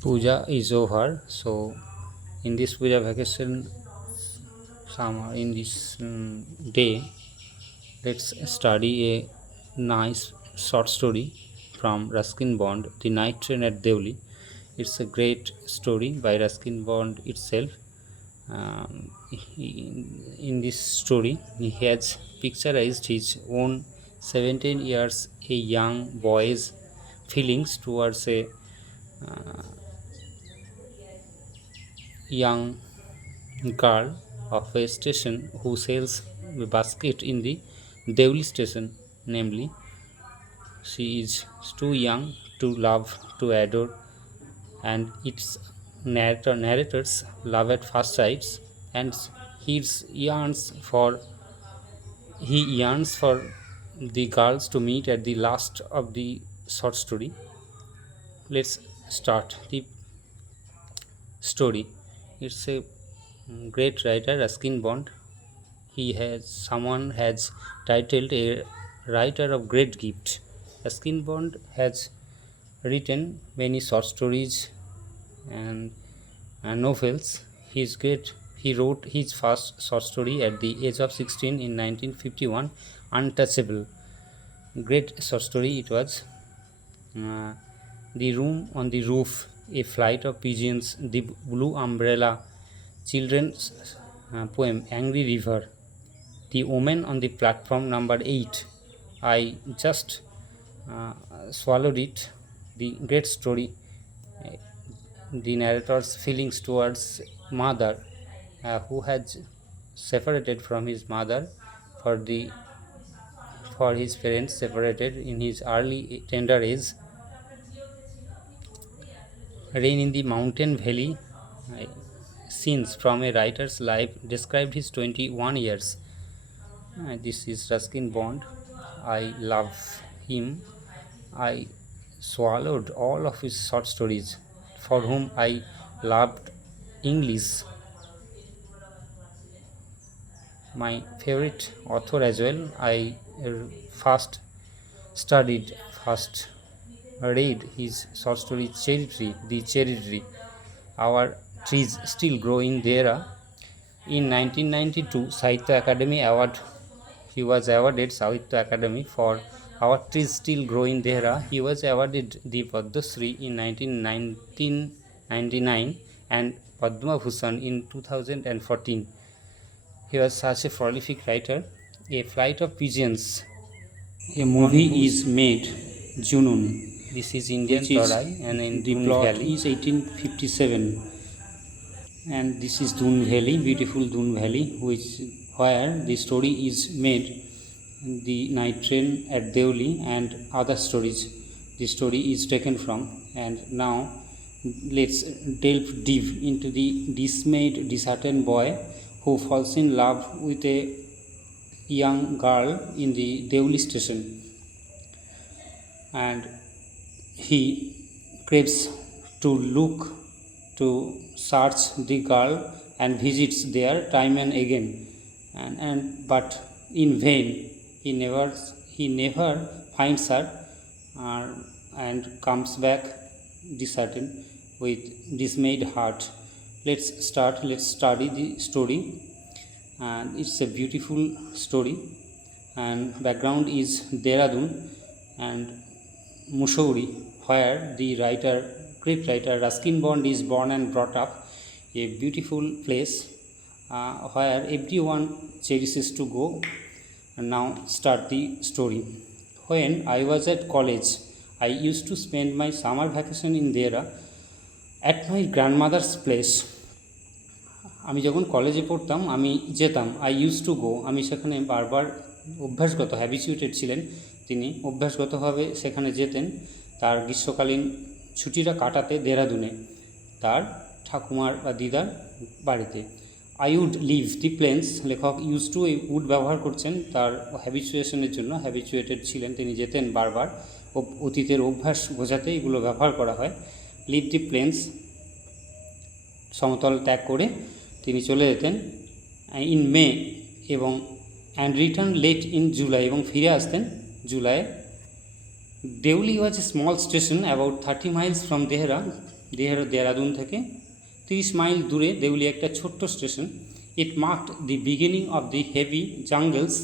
Puja is over. So in this puja vacation summer, in this day, let's study a nice short story from Ruskin Bond, The Night Train at Deoli. It's a great story by Ruskin Bond itself. In this story, he has picturized his own 17 years a young boy's feelings towards a young girl of a station who sells a basket in the Deoli station. Namely, she is too young to love, to adore, and its narrators love at first sight, and he yearns for the girls to meet at the last of the short story. Let's start the story. It's a great writer, Ruskin Bond. Someone has titled a writer of great gift. Ruskin Bond has written many short stories and novels. He's great. He wrote his first short story at the age of 16 in 1951, Untouchable. Great short story it was. Uh, the Room on the Roof, A Flight of Pigeons, The Blue Umbrella, children's poem Angry River, The Woman on the Platform number 8. I just swallowed it. The great story, the narrator's feelings towards mother who had separated from his mother for the for his parents separated in his early tender age. Rain in the Mountain Valley, uh, scenes from a writer's life described his 21 years. This is Ruskin Bond. I love him. I swallowed all of his short stories, for whom I loved English. My favorite author as well. I first first read his short story Cherry Tree, The Cherry Tree. Our trees still grow in there. In 1992, Sahitya Academy Award, he was awarded Sahitya Academy for Our Trees Still Grow in Dehra. He was awarded the Padma Shri in 1999 and Padma Bhushan in 2014. He was such a prolific writer. A Flight of Pigeons, a movie is made, Junun. This is Indian Tarai and in the plot Valley is 1857, and this is Doon Valley, beautiful Doon Valley, where the story is made. The Night Train at Deoli and other stories. The story is taken from, and now let's delve deep into the dismayed, disheartened boy who falls in love with a young girl in the Deoli station, and he craves to look, to search the girl and visits there time and again, but in vain. He never finds her, and comes back disheartened with dismayed heart. Let's study the story, and it's a beautiful story, and background is Dehradun and Mussoorie, where the great writer Ruskin Bond is born and brought up, a beautiful place where everyone cherishes to go. And now start the story. When I was at college, I used to spend my summer vacation in Dehra at my grandmother's place. আমি যখন কলেজে পড়তাম আমি যেতাম, I used to go, আমি সেখানে বারবার অভ্যাসগত habituated ছিলেন তিনি, অভ্যাসগতভাবে সেখানে যেতেন তার গ্রীষ্মকালীন ছুটিটা কাটাতে দেহরাদুনে তার ঠাকুমার বা দিদার বাড়িতে। I would leave the plains, লেখক ইউজ টু এই উড ব্যবহার করছেন তার হ্যাবিচুয়েশনের জন্য, হ্যাবিচুয়েটেড ছিলেন তিনি, যেতেন বারবার, অতীতের অভ্যাস বোঝাতে এগুলো ব্যবহার করা হয়। লিভ দি প্লেন্স, সমতল ত্যাগ করে তিনি চলে যেতেন ইন মে এবং and return late in July, এবং ফিরে আসতেন July. Deoli was a small station about 30 miles from Dehra. Dehradun থেকে 30 মাইল দূরে দেউলি একটা ছোট্ট station. It marked the beginning of the heavy jungles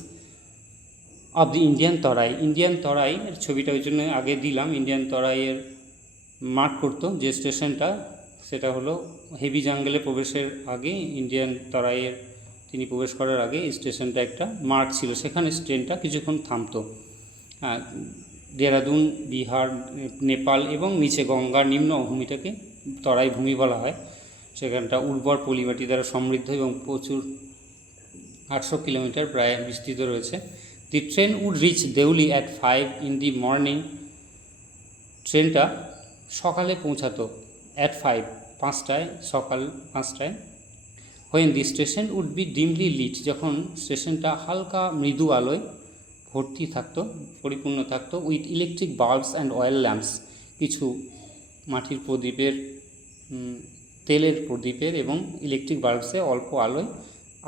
of the Indian Terai. Indian Terai এর ছবিটা ওই জন্য আগে দিলাম। ইন্ডিয়ান তরাইয়ের মার্ক করতো যে স্টেশনটা, সেটা হলো হেভি জাঙ্গলে প্রবেশের আগে, ইন্ডিয়ান তরাইয়ের তিনি প্রবেশ করার আগে এই স্টেশনটা একটা মার্ক ছিল, সেখানে ট্রেনটা কিছুক্ষণ থামতো। দেহরাদুন, বিহার, নেপাল এবং নিচে গঙ্গার নিম্ন ভূমিটাকে তরাই ভূমি বলা হয়। সেখানটা উর্বর পলিমাটি দ্বারা সমৃদ্ধ এবং প্রচুর 800 কিলোমিটার প্রায় বিস্তৃত রয়েছে। The train would reach Deoli at 5 in the morning। ট্রেনটা সকালে পৌঁছাতো অ্যাট 5, 5টায়, সকাল 5টায়। When the station would be dimly lit, যখন স্টেশনটা হালকা মৃদু আলোয় ভর্তি থাকতো, পরিপূর্ণ থাকতো, with electric bulbs and oil lamps, কিছু মাটির প্রদীপের, তেলের প্রদীপের এবং ইলেকট্রিক বাল্বসে অল্প আলোয়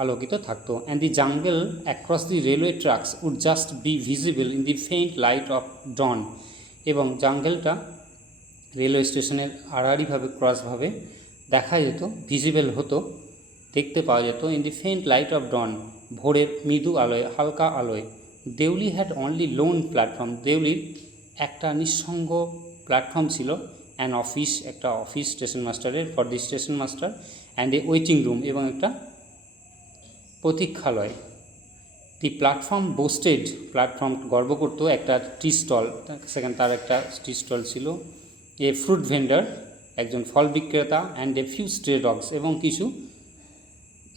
আলোকিত থাকতো। And the jungle across the railway tracks would just be visible in the faint light of dawn. এবং জাঙ্গলটা রেলওয়ে স্টেশনের আড়াআড়িভাবে ক্রসভাবে দেখা যেত, ভিজিবল হতো, দেখতে পাওয়া যেত, in the faint light of dawn, ভোরের মৃদু আলোয়, হালকা আলোয়। Deoli had only lone platform, দেউলির একটা নিঃসঙ্গ প্ল্যাটফর্ম ছিল। অ্যান অফিস, একটা অফিস স্টেশন মাস্টারের, for the station master, and a waiting room, এবং একটা প্রতীক্ষালয়। দি প্ল্যাটফর্ম বোস্টেড, প্ল্যাটফর্ম গর্ব করতো একটা টি স্টল, সেখানে তার একটা টি স্টল ছিল। এ ফ্রুট ভেন্ডার, একজন ফল বিক্রেতা, অ্যান্ড এ ফিউ স্ট্রে ডগস, এবং কিছু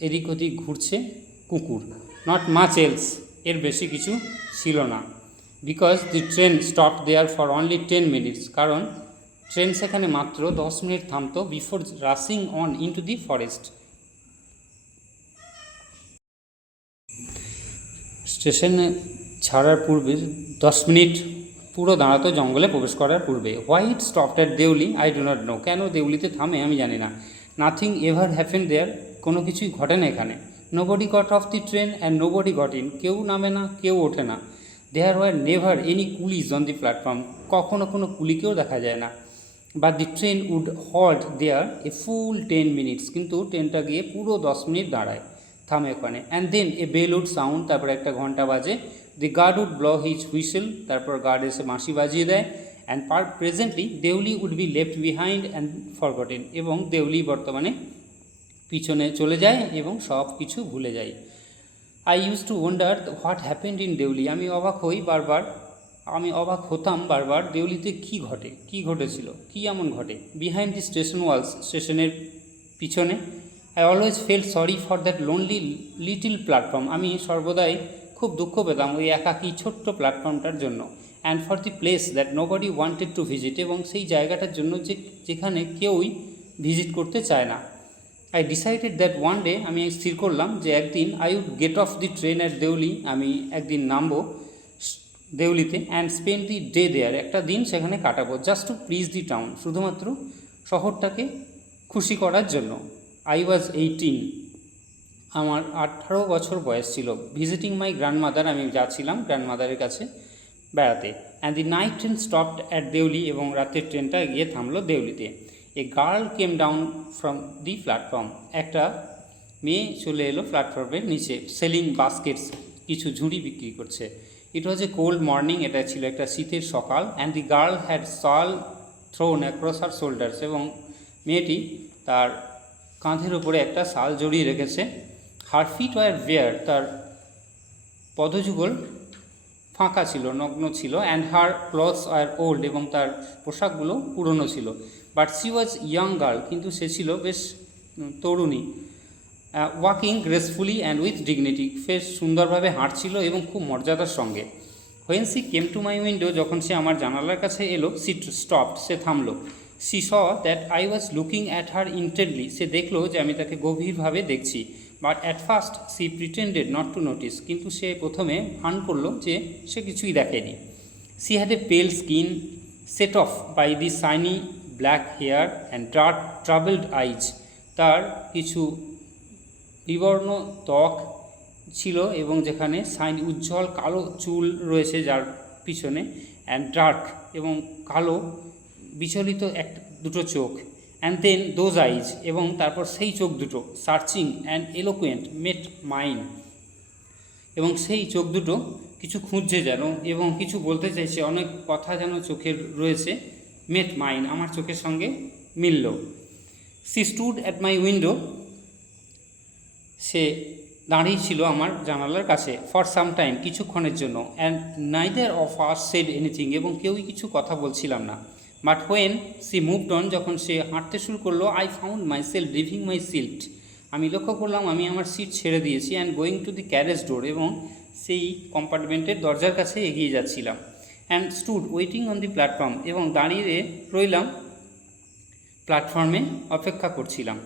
এদিক ওদিক ঘুরছে কুকুর। নট মাচ এলস, এর বেশি কিছু ছিল না। Because the train stop there for only 10 minutes, কারণ ট্রেন সেখানে মাত্র 10 মিনিট থামতো, before rushing on into the forest. স্টেশনে ছাড়ার পূর্বে 10 মিনিট পুরো দাঁড়াতো জঙ্গলে প্রবেশ করার পূর্বে। Why it stopped at Deoli I do not know, কেন দেউলিতে থামে আমি জানি না। নাথিং এভার হ্যাপেন দেয়ার, কোনো কিছুই ঘটে না এখানে। Nobody got off the train and nobody got in, কেউ নামে না, কেউ ওঠে না। There were never any coolies on the platform, কখনো কোনো কুলিকেও দেখা যায় না। But the train would halt there a full 10 minutes, কিন্তু ট্রেনটা গিয়ে পুরো 10 মিনিট দাঁড়ায়, থামে ওখানে। And then a bell would sound, তারপরে একটা ঘন্টা বাজে। The guard would blow his whistle, তারপর গার্ড এসে বাঁশি বাজিয়ে দেয়। And presently Deoli would be left behind and forgotten, এবং দেউলি বর্তমানে পিছনে চলে যায় এবং সব কিছু ভুলে যায়। I used to wonder what happened in Deoli, আমি অবাক হতাম বারবার দেউলিতে কী ঘটেছিল, কী এমন ঘটে। বিহাইন্ড দি স্টেশন ওয়ালস, স্টেশনের পিছনে। I always felt sorry for that lonely little platform, আমি সর্বদাই খুব দুঃখ পেতাম ওই একাকী ছোট্ট প্ল্যাটফর্মটার জন্য। And for the place that nobody wanted to visit, এবং সেই জায়গাটার জন্য যেখানে কেউই ভিজিট করতে চায় না। I decided that one day, আমি স্থির করলাম যে একদিন I would get off the train at Deoli, আমি একদিন নামবো দেউলিতে, and spend the day there, একটা দিন সেখানে কাটাবো, just to please the town, শুধুমাত্র শহরটাকে খুশি করার জন্য। আই ওয়াজ 18, আমার 18 বছর বয়স ছিল। ভিজিটিং মাই গ্র্যান্ডমাদার, আমি যাচ্ছিলাম গ্র্যান্ডমাদারের কাছে বেড়াতে। And the night train stopped at Deoli, এবং রাতের ট্রেনটা গিয়ে থামলো দেউলিতে। A girl came down from the platform, একটা মেয়ে চলে এলো প্ল্যাটফর্মের নিচে, সেলিং বাস্কেটস, কিছু ঝুড়ি বিক্রি করছে। ইট ওয়াজ এ কোল্ড মর্নিং, এটা ছিল একটা শীতের সকাল। অ্যান্ড দি গার্ল হ্যাড শাল থ্রোন অ্যাক্রস হার শোল্ডার্স, এবং মেয়েটি তার কাঁধের উপরে একটা শাল জড়িয়ে রেখেছে। হার ফিট ওয়ার বেয়ার, তার পদযুগল ফাঁকা ছিল, নগ্ন ছিল। And her clothes were old, এবং তার পোশাকগুলো পুরনো ছিল। But she was young girl, কিন্তু সে ছিল বেশ তরুণী। Walking gracefully and with dignity, বেশ সুন্দরভাবে হাঁটছিল এবং খুব মর্যাদার সঙ্গে। When she came to my window, যখন সে আমার জানালার কাছে এলো, সি স্টপড, সে থামলো। She saw that I was looking at her intently, সে দেখলো যে আমি তাকে গভীরভাবে দেখছি। But at first she pretended not to notice, কিন্তু সে প্রথমে ভান করলো যে সে কিছুই দেখেনি। C had a pale skin set off by the shiny black hair and dark travelled eyes, তার কিছু বিবর্ণ ত্বক ছিল এবং যেখানে শাইনি উজ্জ্বল কালো চুল রয়েছে যার পিছনে, অ্যান্ড ডার্ক এবং কালো বিচলিত দুটো চোখ। অ্যান্ড দেন দোজ আইজ, এবং তারপর সেই চোখ দুটো, searching and eloquent met mine, এবং সেই চোখ দুটো কিছু খুঁজছে যেন এবং কিছু বলতে চাইছে, অনেক কথা যেন চোখের রয়েছে, মেট মাইন, আমার চোখের সঙ্গে মিলল। She stood at my window, সে দাঁড়িয়ে ছিল আমার জানালার কাছে, ফর সাম টাইম, কিছুক্ষণের জন্য, and neither of us said anything, এবং কেউই কিছু কথা বলছিলাম না। But when she moved on, যখন সে হাঁটতে শুরু করলো, I found myself leaving my seat, আমি লক্ষ্য করলাম আমি আমার সিট ছেড়ে দিয়েছি, and going to the carriage door, এবং সেই কম্পার্টমেন্টের দরজার কাছে এগিয়ে যাচ্ছিলাম। And stood waiting on the platform, এবং দাঁড়িয়ে রইলাম প্ল্যাটফর্মে, অপেক্ষা করছিলাম,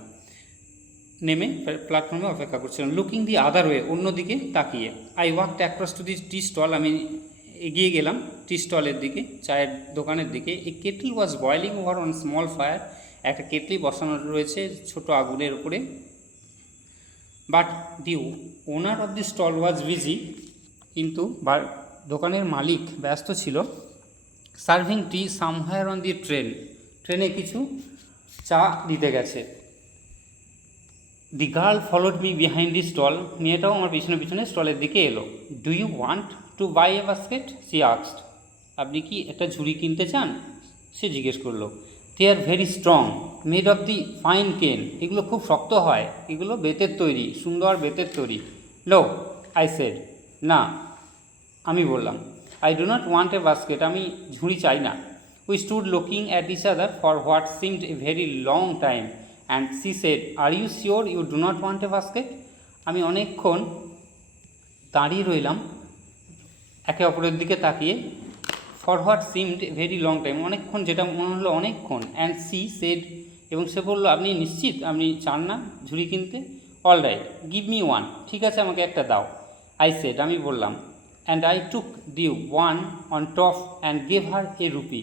নেমে প্ল্যাটফর্মে অপেক্ষা করছিলাম। লুকিং দি আদার ওয়ে, অন্যদিকে তাকিয়ে। I walked across to the tea stall, আমি এগিয়ে গেলাম টি স্টলের দিকে, চায়ের দোকানের দিকে। A kettle was boiling over on small fire, একটা কেটলি বসানো রয়েছে ছোট আগুনের উপরে। But the owner of the stall was busy, কিন্তু দোকানের মালিক ব্যস্ত ছিল। Serving tea somewhere on the train, ট্রেনে কিছু চা দিতে গেছে। The girl followed me behind the stall, মেয়েটাও আমার পিছনে পিছনে স্টলের দিকে এলো। Do you want to buy a basket, she asked, আপনি কি একটা ঝুড়ি কিনতে চান, সে জিজ্ঞেস করলো। They are very strong, made of the fine cane, এগুলো খুব শক্ত হয়, এগুলো বেতের তৈরি, সুন্দর বেতের তৈরি। নো, আই সেড, না, আমি বললাম। I do not want a basket, আমি ঝুড়ি চাই না। We stood looking at each other for what seemed a very long time, and she said, are you sure you do not want a basket, আমি অনেকক্ষণ দাঁড়িয়ে রইলাম একে অপরের দিকে তাকিয়ে। For what seemed very long time, অনেকক্ষণ, যেটা মনে হলো অনেকক্ষণ। অ্যান্ড সি সেড, এবং সে বললো, আপনি নিশ্চিত আপনি চান না ঝুড়ি কিনতে? All right, give me one, ঠিক আছে আমাকে একটা দাও। আই সেড, আমি বললাম। And I took the one on top and gave her A rupee,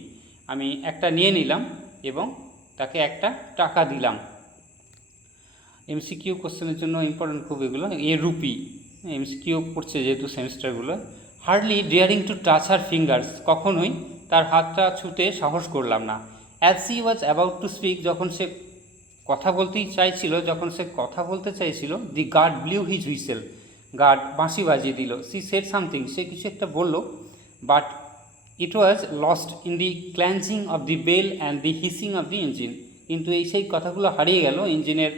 আমি একটা নিয়ে নিলাম এবং তাকে একটা টাকা দিলাম। এমসিকিউ কোশ্চেনের জন্য ইম্পর্টেন্ট খুব এগুলো, এ রুপি, এমসিকিউ পড়ছে যেহেতু সেমিস্টারগুলো। Hardly daring to touch her fingers, কখনোই তার হাতটা ছুতে সাহস করলাম না। As she was about to speak, যখন সে কথা বলতে চাইছিল, the guard blew his whistle, guard বাঁশি বাজিয়ে দিল। সি সেড সামথিং, সে কিছু একটা বলল, but it was lost in the clanging of the bell and the hissing of the engine, কিন্তু সেই কথাগুলো হারিয়ে গেল ইঞ্জিনের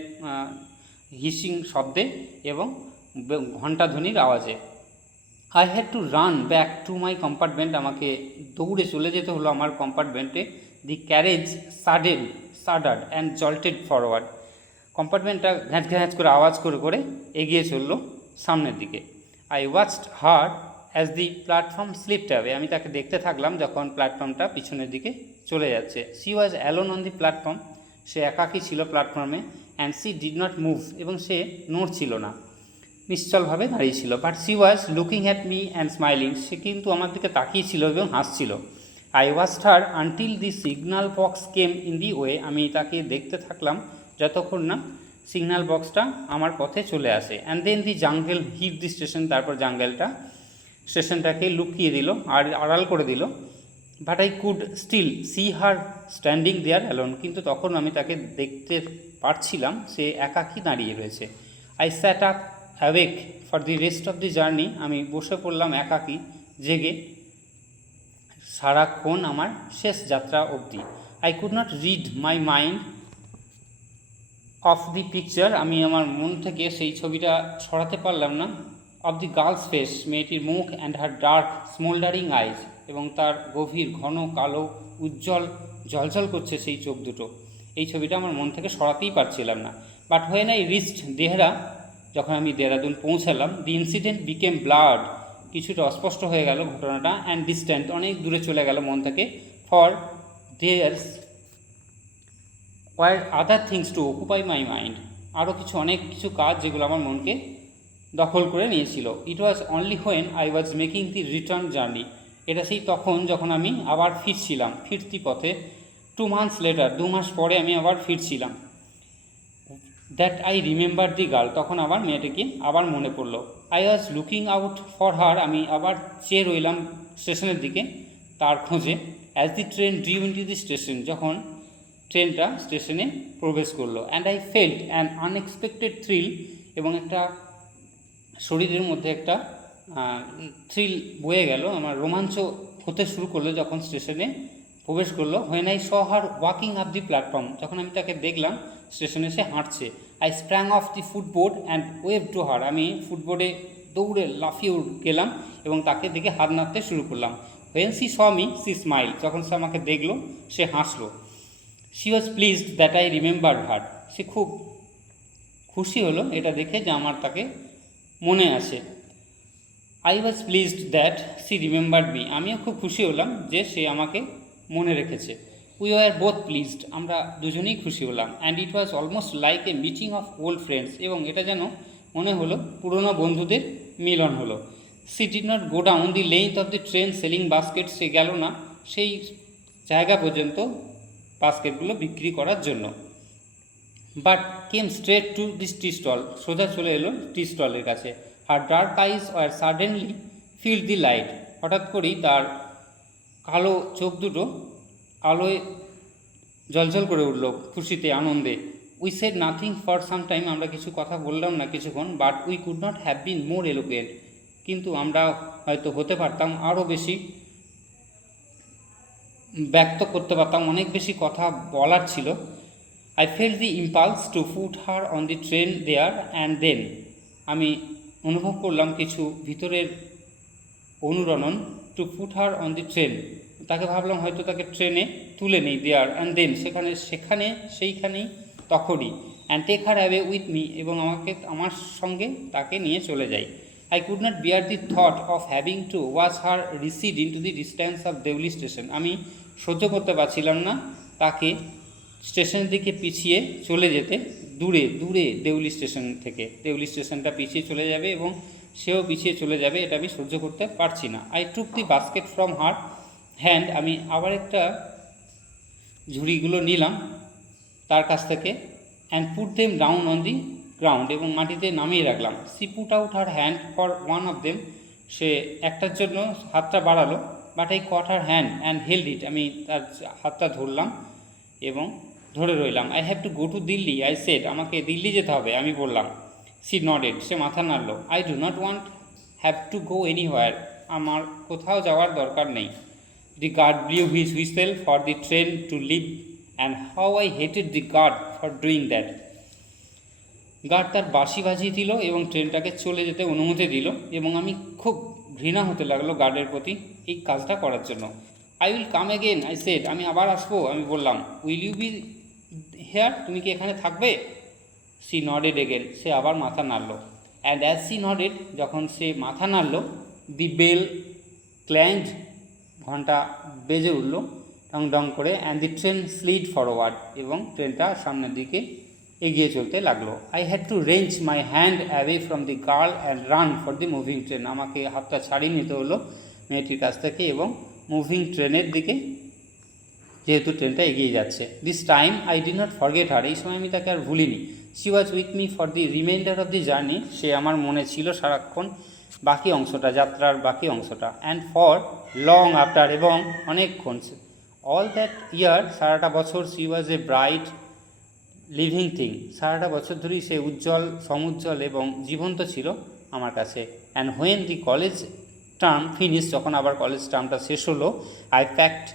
হিসিং শব্দে এবং ঘণ্টাধ্বনির আওয়াজে। I had to run back to my compartment, আমাকে দৌড়ে চলে যেতে হলো আমার কম্পার্টমেন্টে। দি ক্যারেজ সাডার্ড অ্যান্ড জল্টেড ফরওয়ার্ড, কম্পার্টমেন্টটা ঘ্যাঁচ ঘ্যাঁচ করে আওয়াজ করে করে এগিয়ে চললো সামনের দিকে। I watched her as the platform slipped away, আমি তাকে দেখতে থাকলাম যখন প্ল্যাটফর্মটা পিছনের দিকে চলে যাচ্ছে। She was alone on the platform, সে একাকী ছিল প্ল্যাটফর্মে। And she did not move, এবং সে নড়ছিল না, নিশ্চলভাবে দাঁড়িয়েছিল। But she was looking at me and smiling, সে কিন্তু আমার দিকে তাকিয়েছিল এবং হাসছিল। I watched her until the signal box came in the way, আমি তাকে দেখতে থাকলাম যতক্ষণ না সিগন্যাল বক্সটা আমার পথে চলে আসে। And then the jungle hid the station, তারপর জাঙ্গেলটা স্টেশনটাকে লুকিয়ে দিল, আর আড়াল করে দিল। But I could still see her standing there alone, কিন্তু তখন আমি তাকে দেখতে পারছিলাম সে একাকী দাঁড়িয়ে রয়েছে। I sat up awake for the rest of the journey, আমি বসে পড়লাম একাকী জেগে সারাক্ষণ আমার শেষ যাত্রা অবধি। I could not read my mind of the picture, আমি আমার মন থেকে সেই ছবিটা সরাতে পারলাম না। অফ দি গার্লস ফেস, মেয়েটির মুখ, অ্যান্ড হার ডার্ক স্মোল্ডারিং আইজ, এবং তার গভীর ঘন কালো উজ্জ্বল ঝলঝল করছে সেই চোখ দুটো, এই ছবিটা আমার মন থেকে সরাতেই পারছিলাম না। But when I reached Dehra, যখন আমি দেহরাদুন পৌঁছালাম, দি ইনসিডেন্ট বিকেম ব্লার্ড, কিছুটা অস্পষ্ট হয়ে গেল ঘটনাটা, অ্যান্ড ডিস্ট্যান্ট, অনেক দূরে চলে গেল মন থেকে। For there's were other things to occupy my mind, আরও অনেক কিছু কাজ যেগুলো আমার মনকে দখল করে নিয়েছিল। It was only when I was making the return journey, এটা সেই তখন যখন আমি আবার ফিরছিলাম, ফিরতি পথে। 2 months লেটার, 2 মাস পরে আমি আবার ফিরছিলাম। That I remember the girl, তখন আবার মেয়েটিকে আবার মনে পড়লো। I was looking out for her, আমি আবার চেয়ে রইলাম স্টেশনের দিকে তার খোঁজে। As the train drew into the station, যখন ট্রেনটা স্টেশনে প্রবেশ করলো। And I felt an unexpected thrill, এবং একটা শরীরের মধ্যে একটা থ্রিল বয়ে গেল, আমার রোমাঞ্চ হতে শুরু করলো যখন স্টেশনে প্রবেশ করলো। When I saw her walking up the platform, যখন আমি তাকে দেখলাম স্টেশনে এসে হাঁটছে। I sprang of the ফুটবোর্ড and wave to her, আমি ফুটবোর্ডে দৌড়ে লাফিয়ে গেলাম এবং তাকে দেখে হাত নাড়তে শুরু করলাম। When she saw me she smile, যখন সে আমাকে দেখলো সে হাসলো। She was pleased that I remember her, সে খুব খুশি হলো এটা দেখে যে আমার তাকে মনে আছে। I was pleased that she remembered me, আমিও খুব খুশি হলাম যে সে আমাকে মনে রেখেছে। উই ওয়ার বোথ প্লিজড, আমরা দুজনেই খুশি হলাম। And it was almost like a meeting of old friends, এবং এটা যেন মনে হলো পুরনো বন্ধুদের মিলন হলো। She did not go down the length of the train selling basket, সে গেল না সেই জায়গা পর্যন্ত বাস্কেটগুলো বিক্রি করার জন্য। But came straight to this tea stall, সোজা চলে এলো টি স্টলের কাছে। Her dark eyes were suddenly fill the light, হঠাৎ করেই তার কালো চোখ দুটো আলোয় জ্বলজ্বল করে উঠল খুশিতে, আনন্দে। We sat nothing for some time, আমরা কিছু কথা বললাম না কিছুক্ষণ। But we could not have been more eloquent, কিন্তু আমরা হয়তো হতে পারতাম আরও বেশি ব্যক্ত করতে পারতাম, অনেক বেশি কথা বলার ছিল। I felt the impulse to put her on the train there and then, আমি অনুভব করলাম কিছু ভিতরের অনুরণন। To put her on the train, তাকে ভাবলাম হয়তো তাকে ট্রেনে তুলে নেই, দেয়ার অ্যান্ড দেন, সেইখানেই তখনই। And take her away with me, এবং আমার সঙ্গে তাকে নিয়ে চলে যাই। I could not bear the thought of having to watch her recede into the distance of Deoli station, আমি সহ্য করতে পারছিলাম না তাকে স্টেশনের দিকে পিছিয়ে চলে যেতে, দূরে দূরে দেউলি স্টেশন থেকে, দেউলি স্টেশনটা পিছিয়ে চলে যাবে এবং সেও পিছিয়ে চলে যাবে, এটা আমি সহ্য করতে পারছি না। I took the basket from her hand, আমি আবার একটা ঝুড়িগুলো নিলাম তার কাছ থেকে। And put them down on the ground, এবং মাটিতে নামিয়ে রাখলাম। She put out her hand for one of them, সে একটার জন্য হাতটা বাড়ালো। But I caught her hand and held it, আমি তার হাতটা ধরলাম এবং ধরে রইলাম। I have to go to Delhi, I said, আমাকে দিল্লি যেতে হবে, আমি বললাম। সি নডেড, সে মাথা নাড়ল। I do not want have to go anywhere, আমার কোথাও যাওয়ার দরকার নেই। The guard blew his whistle for the train to leave, and how I hated the guard for doing that. Guard তার বাঁশি বাজিয়ে দিল এবং ট্রেনটাকে চলে যেতে অনুমতি দিল, এবং আমি খুব ঘৃণা হতে লাগলো গার্ডের প্রতি এই কাজটা করার জন্য। I will come again, I said, আমি আবার আসবো, আমি বললাম। উইল ইউ বি হেয়ার, তুমি কি এখানে থাকবে? সি নডেড এগেন, সে আবার মাথা নাড়ল। অ্যান্ড অ্যাজ সি নডেড, যখন সে মাথা নাড়ল, দি বেল ক্ল্যাংড, ঘন্টা বেজে উঠল ডং ডং করে। And the train slid forward, এবং ট্রেনটা সামনের দিকে এগিয়ে চলতে লাগলো। I had two range my hand away from the girl and run for the moving train, আমাকে হাতটা ছাড়িয়ে নিতে হলো মেয়েটির কাছ থেকে এবং মুভিং ট্রেনের দিকে, যেহেতু ট্রেনটা এগিয়ে যাচ্ছে। This time I did not forget her, এই সময় আমি তাকে আর ভুলিনি। She was with me for the reminder of the journey, সে আমার মনে ছিল সারাক্ষণ বাকি অংশটা, যাত্রার বাকি অংশটা। অ্যান্ড ফর লং আফটার, এবং অনেকক্ষণ, অল দ্যাট ইয়ার, সারাটা বছর। She was a bright living thing, সারাটা বছর ধরেই সে উজ্জ্বল, সমুজ্জ্বল এবং জীবন্ত ছিল আমার কাছে। And when the college term finish, যখন আবার কলেজ টার্মটা শেষ হলো, আই প্যাকড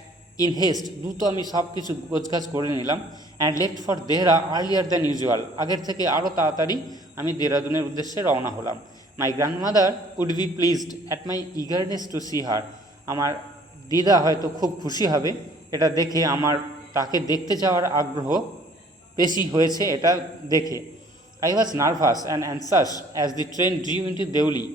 ইন হেস্ট, দ্রুত আমি সব কিছু গোছগাছ করে নিলাম। And left for Dehra earlier than usual, আগের থেকে আরও তাড়াতাড়ি আমি দেহরাদুনের উদ্দেশ্যে রওনা হলাম। My grandmother would be pleased at my eagerness to see her, আমার দিদা হয়তো খুব খুশি হবে এটা দেখে, আমার তাকে দেখতে যাওয়ার আগ্রহ বেশি হয়েছে এটা দেখে। I was nervous and anxious as the train drew into Deoli,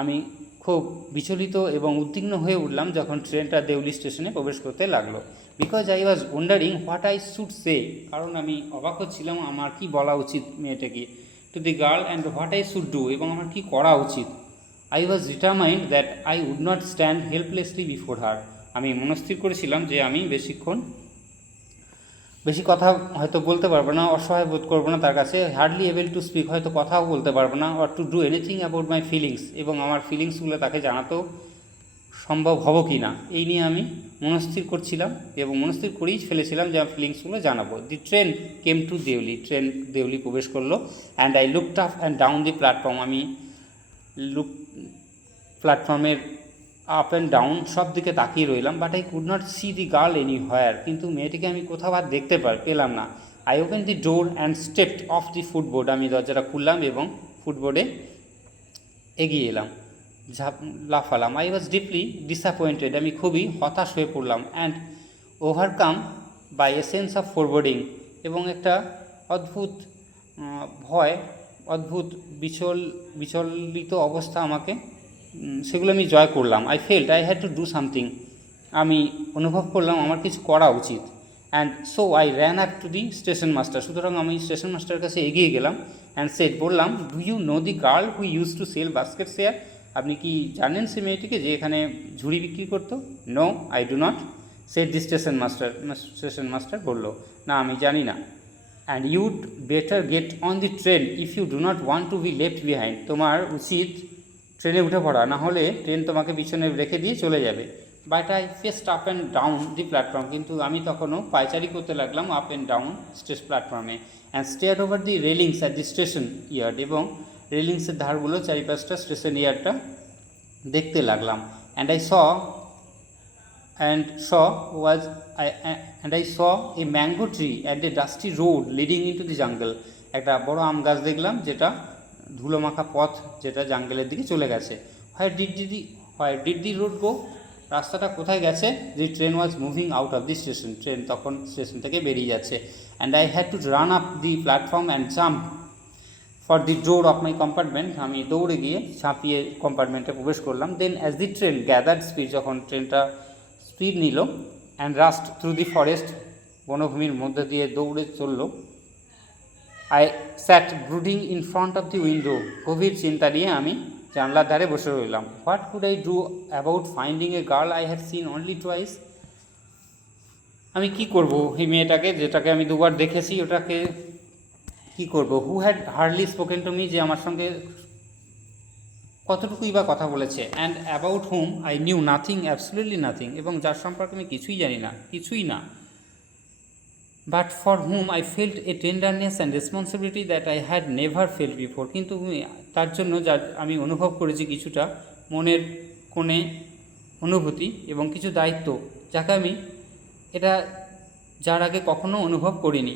আমি খুব বিচলিত এবং উদ্বিগ্ন হয়ে উঠলাম যখন ট্রেনটা দেউলি স্টেশনে প্রবেশ করতে লাগলো। Because I was wondering what I should say, কারণ আমি অবাক হচ্ছিলাম আমার কি বলা উচিত মেয়েটাকে, to the girl, and what I should do, এবং আমার কি করা উচিত। I was determined that I would not stand helplessly before her, আমি মনস্থির করেছিলাম যে আমি বেশি কথা হয়তো বলতে পারবো না, অসহায় বোধ করবো না তার কাছে। হার্ডলি এবেল টু স্পিক, হয়তো কথাও বলতে পারবো না। Or to do anything about my feelings, এবং আমার ফিলিংসগুলো তাকে জানাতেও সম্ভব হব কি না এই নিয়ে আমি মনস্থির করছিলাম এবং মনস্থির করেই ফেলেছিলাম যে আমার ফিলিংসগুলো জানাবো। The train came to Deoli, train Deoli প্রবেশ করলো। And I looked up and down the platform, আমি প্ল্যাটফর্মের আপ অ্যান্ড ডাউন সব দিকে তাকিয়ে রইলাম। But I could not see the girl anywhere, কিন্তু মেয়েটিকে আমি কোথাও আর দেখতে পেলাম না। I open the door and stepped off the footboard, আমি দরজাটা খুললাম এবং ফুটবোর্ডে এগিয়ে এলাম, লাফালাম। আই ওয়াজ ডিপলি ডিসঅ্যাপয়েন্টেড, আমি খুবই হতাশ হয়ে পড়লাম। And overcome by a sense of forwarding, এবং একটা অদ্ভুত ভয়, অদ্ভুত বিচলিত অবস্থা আমাকে, সেগুলো আমি জয় করলাম। I felt I had to do something, আমি অনুভব করলাম আমার কিছু করা উচিত। And so I ran up to the station master, সুতরাং আমি স্টেশন মাস্টারের কাছে এগিয়ে গেলাম। অ্যান্ড সেট, বললাম, do you know the girl who use to sell basket here, আপনি কি জানেন সে মেয়েটিকে যে এখানে ঝুড়ি বিক্রি করতো? No I do not, said the station master বলল, না আমি জানি না। And you'd better get on the train if you do not want to be left behind, তোমার উচিত ট্রেনে উঠে পড়া, না হলে ট্রেন তোমাকে পিছনে রেখে দিয়ে চলে যাবে। But I fest up and down the platform, কিন্তু আমি তখনও পায়চারি করতে লাগলাম আপ অ্যান্ড ডাউন প্ল্যাটফর্মে। And stair over the railings at the station yard, এবং রেলিংসের ধারগুলো চারিপাশটা স্টেশন ইয়ার্ডটা দেখতে লাগলাম। And I saw a mango tree at a dusty road leading into the jungle, একটা বড় আম গাছ দেখলাম যেটা ধুলো মাখা পথ, যেটা জাঙ্গলের দিকে চলে গেছে। Where did the road go, রাস্তাটা কোথায় গেছে? The train was moving out of the station, train তখন স্টেশন থেকে বেরিয়ে যাচ্ছে। And I had to run up the platform and jump for the door of my compartment, আমি দৌড়ে গিয়ে ঝাঁপিয়ে কম্পার্টমেন্টে প্রবেশ করলাম। Then as the train gathered speed, যখন ট্রেনটা স্পিড নিল, and rushed through the forest, বনভূমির মধ্যে দিয়ে দৌড়ে চলল। I sat brooding in front of the window, গভীর চিন্তা নিয়ে আমি জানলার ধারে বসে রইলাম। What could I do about finding a girl I had seen only twice, আমি কি করব এই মেয়েটাকে, যেটাকে আমি দুবার দেখেছি, ওটাকে কি করব? Who had hardly spoken to me, যে আমার সঙ্গে কতটুকুই বা কথা বলেছে। And about hmm I knew nothing, absolutely nothing, এবং যার সম্পর্কে আমি কিছুই জানি না, কিছুই না। But for hmm I felt a tenderness and responsibility that I had never felt before, কিন্তু তার জন্য যা আমি অনুভব করেছি কিছুটা মনের কোণে অনুভূতি এবং কিছু দায়িত্ব, যাকে আমি যার আগে কখনো অনুভব করিনি।